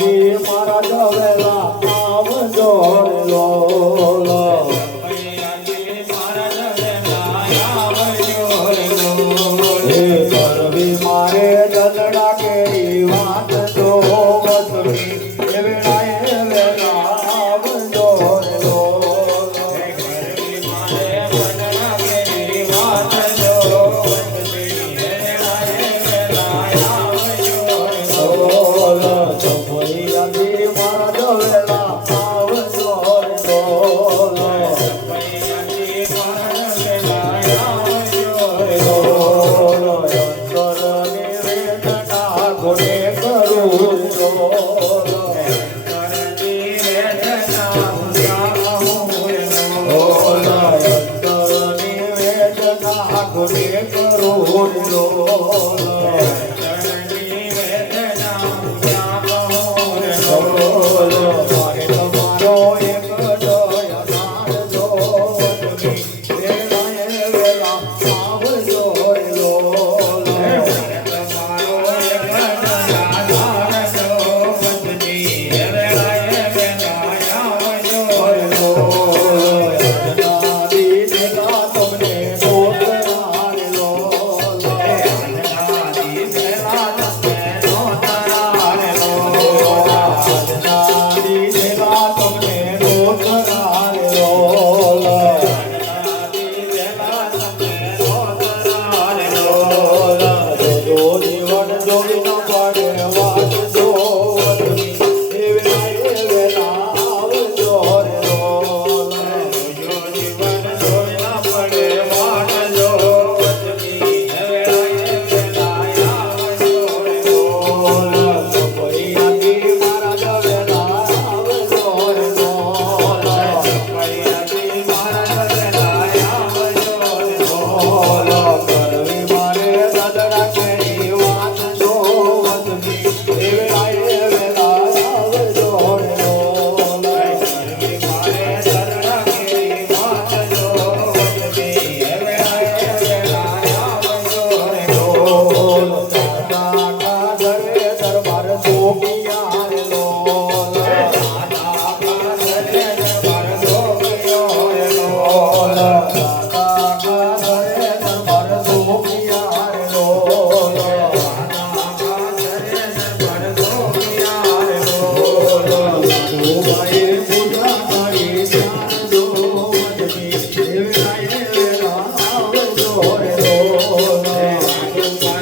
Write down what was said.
મારા જવેલા આવજો વેદના ગુણે કરું લોલો Bye.